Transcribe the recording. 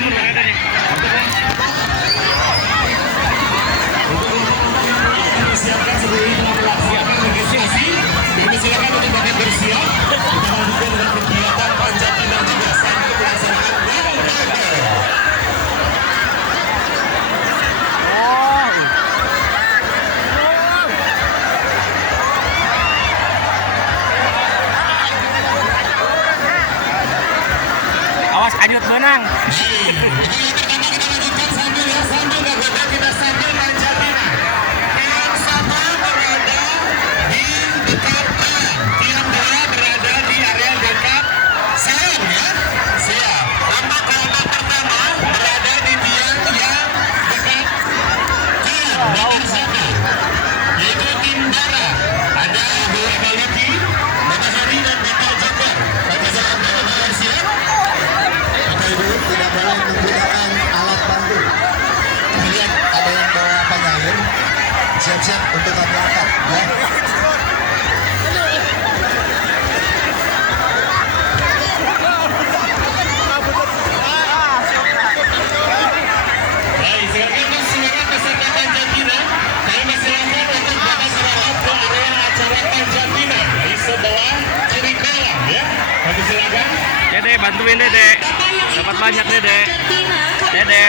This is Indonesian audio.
mundur ada nih. Siapkan sebelum ini siapkan registrasi. Kami silakan untuk dapat bersiap. Kita lanjutkan dengan kegiatan panjat pinang juga sampai pelaksanaan olahraga. Awas kajut menang. Siap-siap untuk kami angkat ya. Baik, silakan seluruh peserta panjat pinang. Kami silakan untuk dapat berangkat ke area acara panjat pinang di sebelah kiri kolam ya. Kami silakan. Dede bantuin Dede. Dapat banyak Dede. Dede.